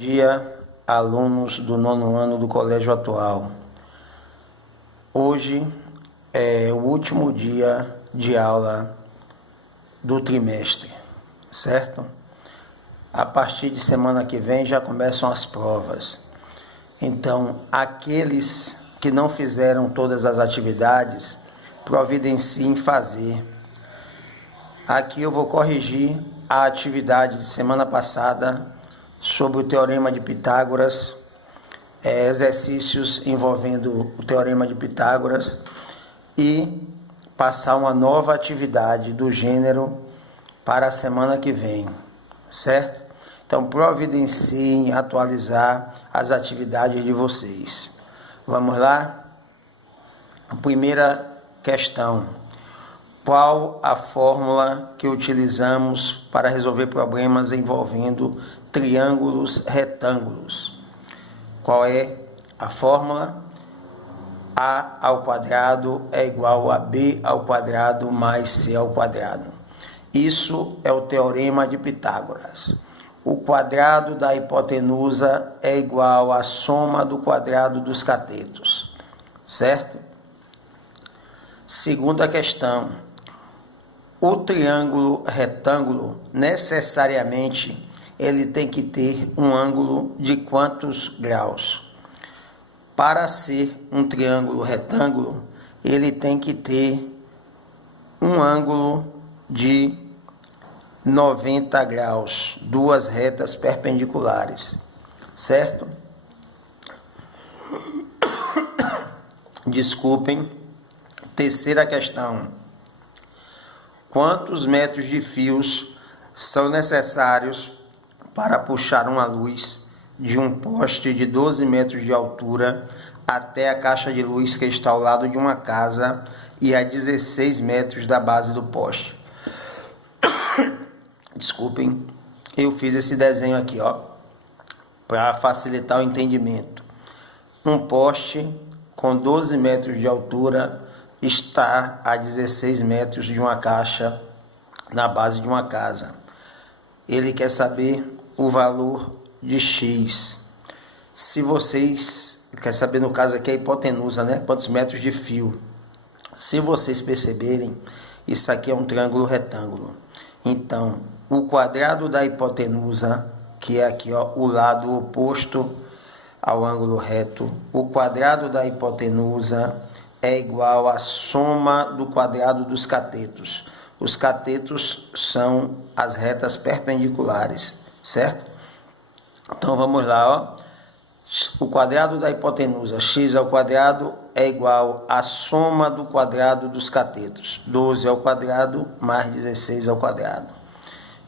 Dia, alunos do 9º ano do Colégio Atual. Hoje é o último dia de aula do trimestre, certo? A partir de semana que vem já começam as provas. Então, aqueles que não fizeram todas as atividades, providenciem fazer. Aqui eu vou corrigir a atividade de semana passada sobre o Teorema de Pitágoras, exercícios envolvendo o Teorema de Pitágoras, e passar uma nova atividade do gênero para a semana que vem, certo? Então, providenciem atualizar as atividades de vocês. Vamos lá? Primeira questão. Qual a fórmula que utilizamos para resolver problemas envolvendo triângulos retângulos? Qual é a fórmula? A ao quadrado é igual a B ao quadrado mais C ao quadrado. Isso é o Teorema de Pitágoras. O quadrado da hipotenusa é igual à soma do quadrado dos catetos, certo? Segunda questão. O triângulo retângulo, necessariamente, ele tem que ter um ângulo de quantos graus? Para ser um triângulo retângulo, ele tem que ter um ângulo de 90 graus, duas retas perpendiculares, certo? Desculpem. Terceira questão. Quantos metros de fios são necessários para puxar uma luz de um poste de 12 metros de altura até a caixa de luz que está ao lado de uma casa e a 16 metros da base do poste? Desculpem, eu fiz esse desenho aqui, para facilitar o entendimento. Um poste com 12 metros de altura está a 16 metros de uma caixa na base de uma casa. Ele quer saber o valor de X. Se vocês... Quer saber, no caso aqui, a hipotenusa, né? Quantos metros de fio. Se vocês perceberem, isso aqui é um triângulo retângulo. Então, o quadrado da hipotenusa, que é aqui, o lado oposto ao ângulo reto, o quadrado da hipotenusa é igual à soma do quadrado dos catetos. Os catetos são as retas perpendiculares, certo? Então vamos lá, O quadrado da hipotenusa, x ao quadrado, é igual à soma do quadrado dos catetos. 12 ao quadrado mais 16 ao quadrado.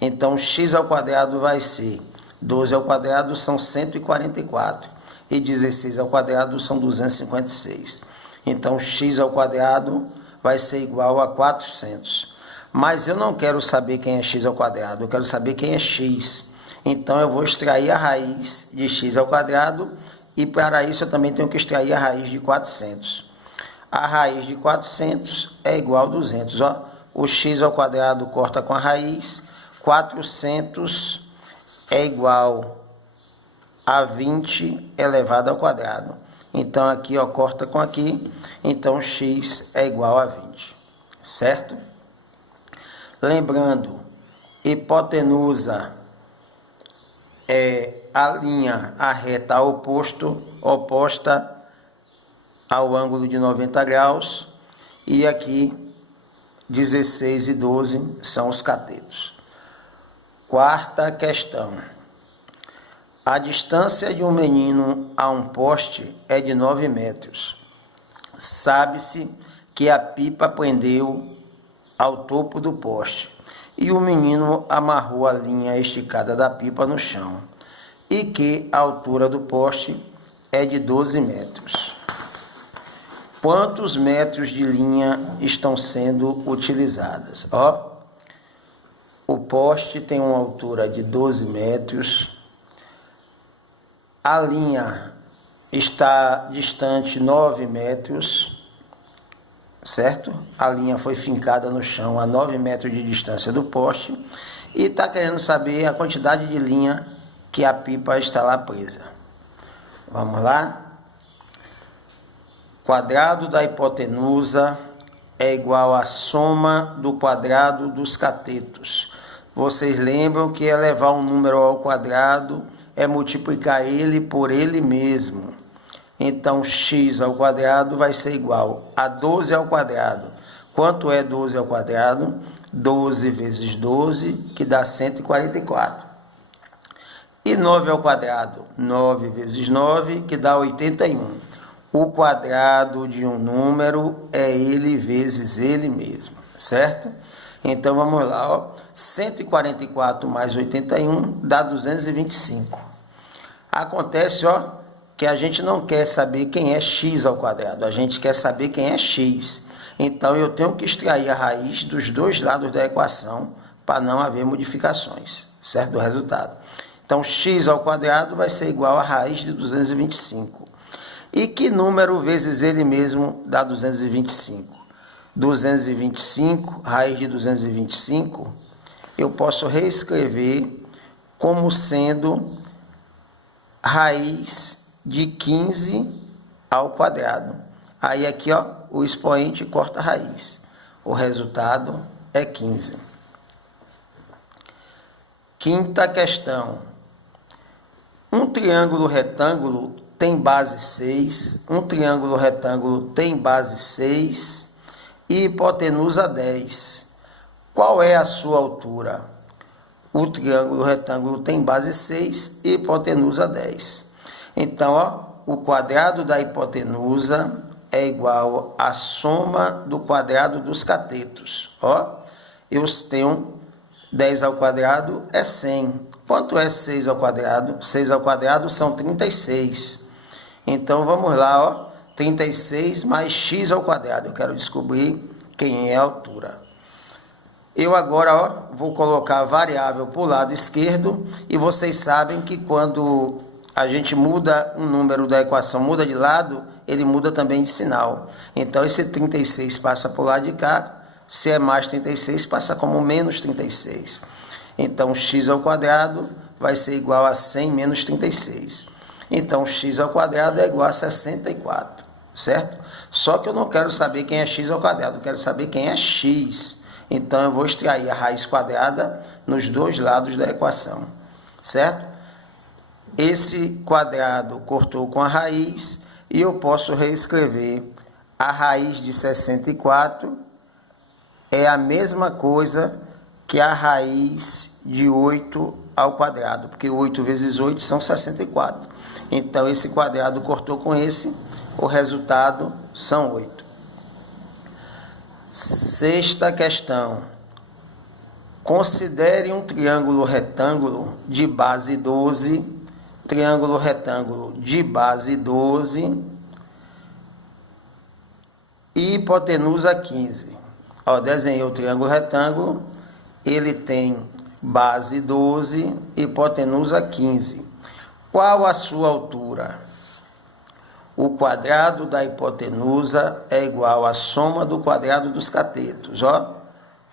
Então x ao quadrado vai ser 12 ao quadrado são 144 e 16 ao quadrado são 256. Então, x ao quadrado vai ser igual a 400. Mas eu não quero saber quem é x ao quadrado, eu quero saber quem é x. Então, eu vou extrair a raiz de x ao quadrado e, para isso, eu também tenho que extrair a raiz de 400. A raiz de 400 é igual a 200. O x ao quadrado corta com a raiz, 400 é igual a 20 elevado ao quadrado. Então, aqui, corta com aqui. Então, x é igual a 20. Certo? Lembrando, hipotenusa é a linha, a reta oposta ao ângulo de 90 graus. E aqui, 16 e 12 são os catetos. Quarta questão. A distância de um menino a um poste é de 9 metros. Sabe-se que a pipa pendeu ao topo do poste e o menino amarrou a linha esticada da pipa no chão e que a altura do poste é de 12 metros. Quantos metros de linha estão sendo utilizados? O poste tem uma altura de 12 metros. A linha está distante 9 metros, certo? A linha foi fincada no chão a 9 metros de distância do poste e está querendo saber a quantidade de linha que a pipa está lá presa. Vamos lá? Quadrado da hipotenusa é igual à soma do quadrado dos catetos. Vocês lembram que elevar um número ao quadrado é multiplicar ele por ele mesmo. Então, x ao quadrado vai ser igual a 12 ao quadrado. Quanto é 12 ao quadrado? 12 vezes 12, que dá 144. E 9 ao quadrado? 9 vezes 9, que dá 81. O quadrado de um número é ele vezes ele mesmo, certo? Então, vamos lá, ó. 144 mais 81 dá 225. Acontece, ó, que a gente não quer saber quem é x ao quadrado, a gente quer saber quem é x. Então, eu tenho que extrair a raiz dos dois lados da equação para não haver modificações, certo? Do resultado. Então, x ao quadrado vai ser igual a raiz de 225. E que número vezes ele mesmo dá 225? 225, raiz de 225, eu posso reescrever como sendo raiz de 15 ao quadrado. Aí aqui, ó, o expoente corta a raiz. O resultado é 15. Quinta questão. Um triângulo retângulo tem base 6, um triângulo retângulo tem base 6 e hipotenusa 10. Qual é a sua altura? O triângulo retângulo tem base 6 e hipotenusa 10. Então, ó, o quadrado da hipotenusa é igual à soma do quadrado dos catetos. Ó, eu tenho 10 ao quadrado é 100. Quanto é 6 ao quadrado? 6 ao quadrado são 36. Então, vamos lá, ó, 36 mais x ao quadrado. Eu quero descobrir quem é a altura. Eu agora, ó, vou colocar a variável para o lado esquerdo e vocês sabem que quando a gente muda um número da equação, muda de lado, ele muda também de sinal. Então, esse 36 passa para o lado de cá, se é mais 36, passa como menos 36. Então, x ao quadrado vai ser igual a 100 menos 36. Então, x ao quadrado é igual a 64, certo? Só que eu não quero saber quem é x ao quadrado, eu quero saber quem é x. Então, eu vou extrair a raiz quadrada nos dois lados da equação, certo? Esse quadrado cortou com a raiz e eu posso reescrever a raiz de 64 é a mesma coisa que a raiz de 8 ao quadrado, porque 8 vezes 8 são 64. Então, esse quadrado cortou com esse, o resultado são 8. Sexta questão. Considere um triângulo retângulo de base 12, triângulo retângulo de base 12 e hipotenusa 15. Ó, desenhei o triângulo retângulo, ele tem base 12, hipotenusa 15. Qual a sua altura? O quadrado da hipotenusa é igual à soma do quadrado dos catetos. Ó,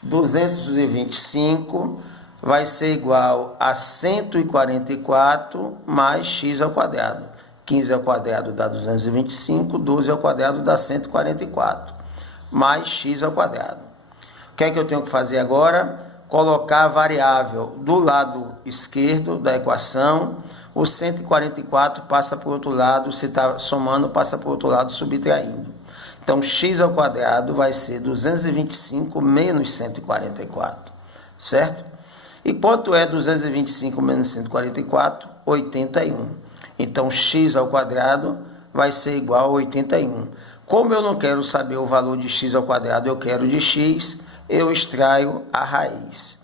225 vai ser igual a 144 mais x ao quadrado. 15 ao quadrado dá 225, 12 ao quadrado dá 144, mais x ao quadrado. O que é que eu tenho que fazer agora? Colocar a variável do lado esquerdo da equação. O 144 passa para o outro lado, se está somando, passa para o outro lado, subtraindo. Então, x ao quadrado vai ser 225 menos 144, certo? E quanto é 225 menos 144? 81. Então, x ao quadrado vai ser igual a 81. Como eu não quero saber o valor de x ao quadrado, eu quero de x, eu extraio a raiz.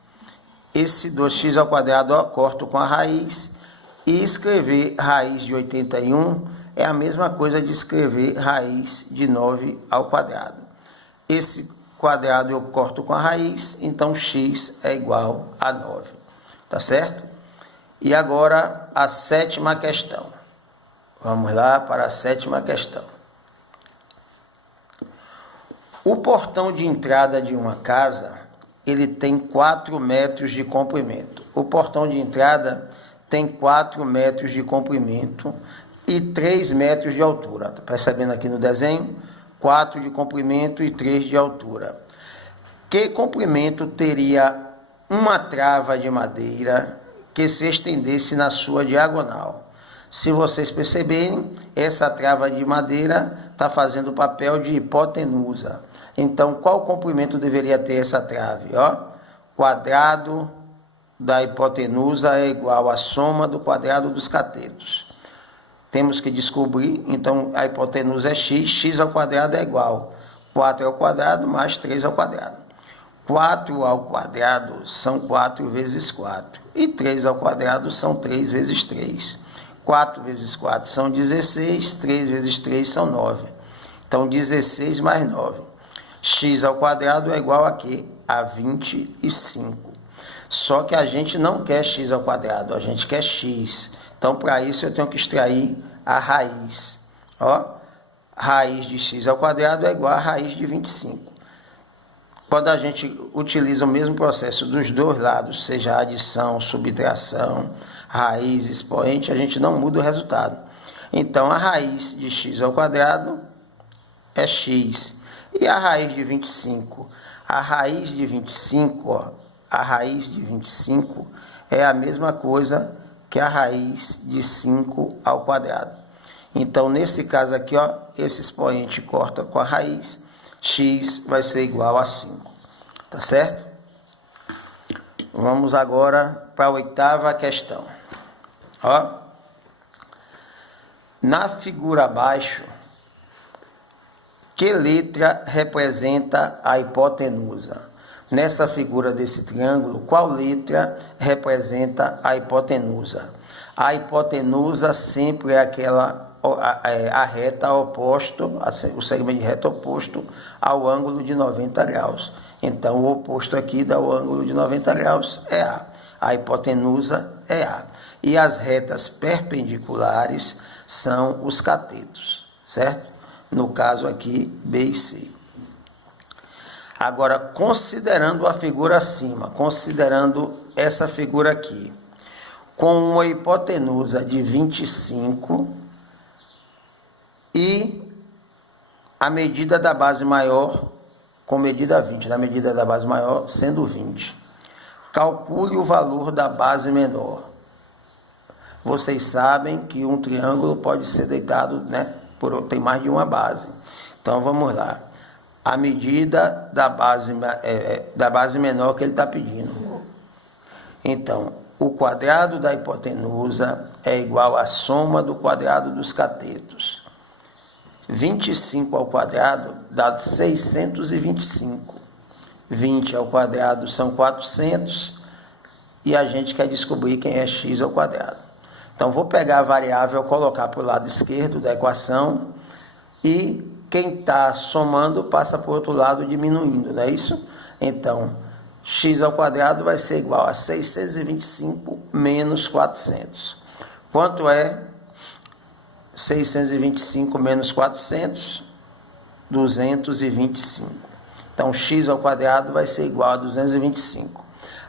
Esse 2x ao quadrado, ó, corto com a raiz. E escrever raiz de 81 é a mesma coisa de escrever raiz de 9 ao quadrado. Esse quadrado eu corto com a raiz, então x é igual a 9. Tá certo? E agora a sétima questão. Vamos lá para a sétima questão. O portão de entrada de uma casa, ele tem 4 metros de comprimento. O portão de entrada tem 4 metros de comprimento e 3 metros de altura. Está percebendo aqui no desenho? 4 de comprimento e 3 de altura. Que comprimento teria uma trava de madeira que se estendesse na sua diagonal? Se vocês perceberem, essa trava de madeira está fazendo o papel de hipotenusa. Então, qual comprimento deveria ter essa trave? Quadrado da hipotenusa é igual à soma do quadrado dos catetos. Temos que descobrir, então a hipotenusa é x, x ao quadrado é igual 4 ao quadrado mais 3 ao quadrado. 4 ao quadrado são 4 vezes 4 e 3 ao quadrado são 3 vezes 3. 4 vezes 4 são 16, 3 vezes 3 são 9. Então 16 mais 9. X ao quadrado é igual a quê? A 25. Só que a gente não quer x ao quadrado, a gente quer x. Então, para isso, eu tenho que extrair a raiz. Raiz de x ao quadrado é igual a raiz de 25. Quando a gente utiliza o mesmo processo dos dois lados, seja adição, subtração, raiz, expoente, a gente não muda o resultado. Então, a raiz de x ao quadrado é x. E a raiz de 25? A raiz de 25, a raiz de 25 é a mesma coisa que a raiz de 5 ao quadrado. Então, nesse caso aqui, esse expoente corta com a raiz, x vai ser igual a 5. Tá certo? Vamos agora para a 8ª questão. Na figura abaixo, que letra representa a hipotenusa? Nessa figura desse triângulo, qual letra representa a hipotenusa? A hipotenusa sempre é a reta oposto, o segmento de reta oposto ao ângulo de 90 graus. Então, o oposto aqui do ângulo de 90 graus é A. A hipotenusa é A. E as retas perpendiculares são os catetos, certo? No caso aqui, B e C. Agora, considerando a figura acima, considerando essa figura aqui, com uma hipotenusa de 25 e a medida da base maior com medida 20, na medida da base maior sendo 20. Calcule o valor da base menor. Vocês sabem que um triângulo pode ser deitado, tem mais de uma base. Então, vamos lá. A medida da base menor que ele está pedindo. Então, o quadrado da hipotenusa é igual à soma do quadrado dos catetos. 25 ao quadrado dá 625. 20 ao quadrado são 400. E a gente quer descobrir quem é x ao quadrado. Então, vou pegar a variável, colocar para o lado esquerdo da equação e quem está somando passa para o outro lado diminuindo, não é isso? Então, x ao quadrado vai ser igual a 625 menos 400. Quanto é 625 menos 400? 225. Então, x ao quadrado vai ser igual a 225.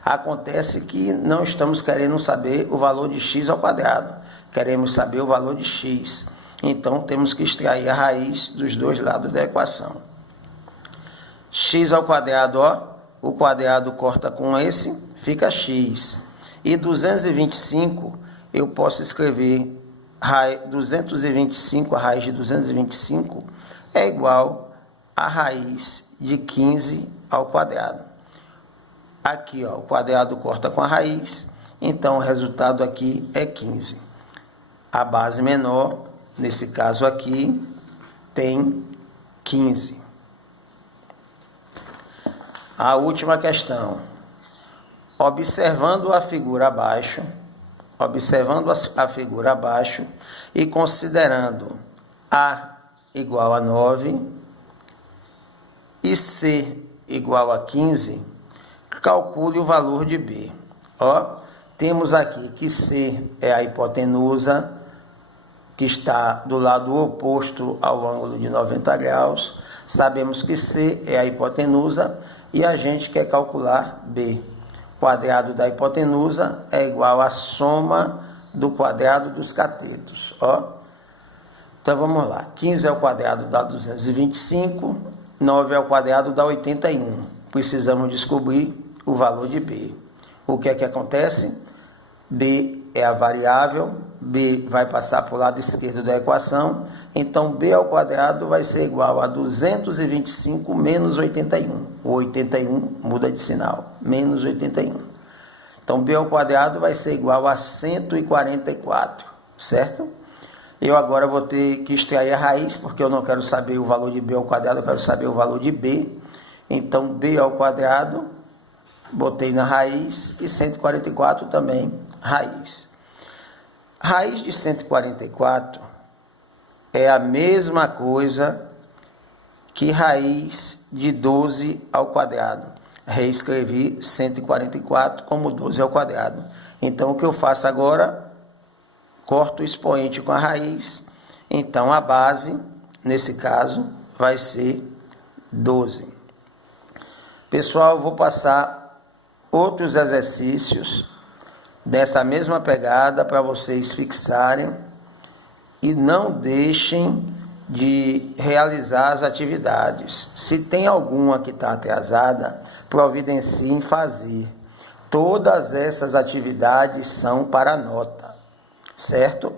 Acontece que não estamos querendo saber o valor de x ao quadrado. Queremos saber o valor de x. Então, temos que extrair a raiz dos dois lados da equação. X ao quadrado, o quadrado corta com esse, fica x. E 225, eu posso escrever 225, a raiz de 225 é igual a raiz de 15 ao quadrado. Aqui, o quadrado corta com a raiz, então o resultado aqui é 15. A base menor, nesse caso aqui, tem 15. A última questão. Observando a figura abaixo e considerando A igual a 9 e C igual a 15, calcule o valor de B. Temos aqui que C é a hipotenusa, que está do lado oposto ao ângulo de 90 graus. Sabemos que C é a hipotenusa e a gente quer calcular B. Quadrado da hipotenusa é igual à soma do quadrado dos catetos, ó. Então vamos lá, 15 ao quadrado dá 225, 9 ao quadrado dá 81. Precisamos descobrir o valor de B. O que é que acontece? B é a variável, B vai passar para o lado esquerdo da equação, então B ao quadrado vai ser igual a 225 menos 81. O 81 muda de sinal, menos 81. Então B ao quadrado vai ser igual a 144, certo? Eu agora vou ter que extrair a raiz, porque eu não quero saber o valor de B ao quadrado, eu quero saber o valor de B. Então, B ao quadrado, botei na raiz, e 144 também, raiz. Raiz de 144 é a mesma coisa que raiz de 12 ao quadrado. Reescrevi 144 como 12 ao quadrado. Então, o que eu faço agora? Corto o expoente com a raiz, então a base, nesse caso, vai ser 12. Pessoal, eu vou passar outros exercícios dessa mesma pegada para vocês fixarem e não deixem de realizar as atividades. Se tem alguma que está atrasada, providenciem fazer. Todas essas atividades são para nota. Certo?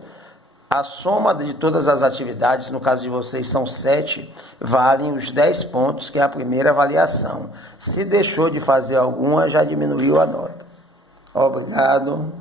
A soma de todas as atividades, no caso de vocês são 7, valem os 10 pontos, que é a primeira avaliação. Se deixou de fazer alguma, já diminuiu a nota. Obrigado.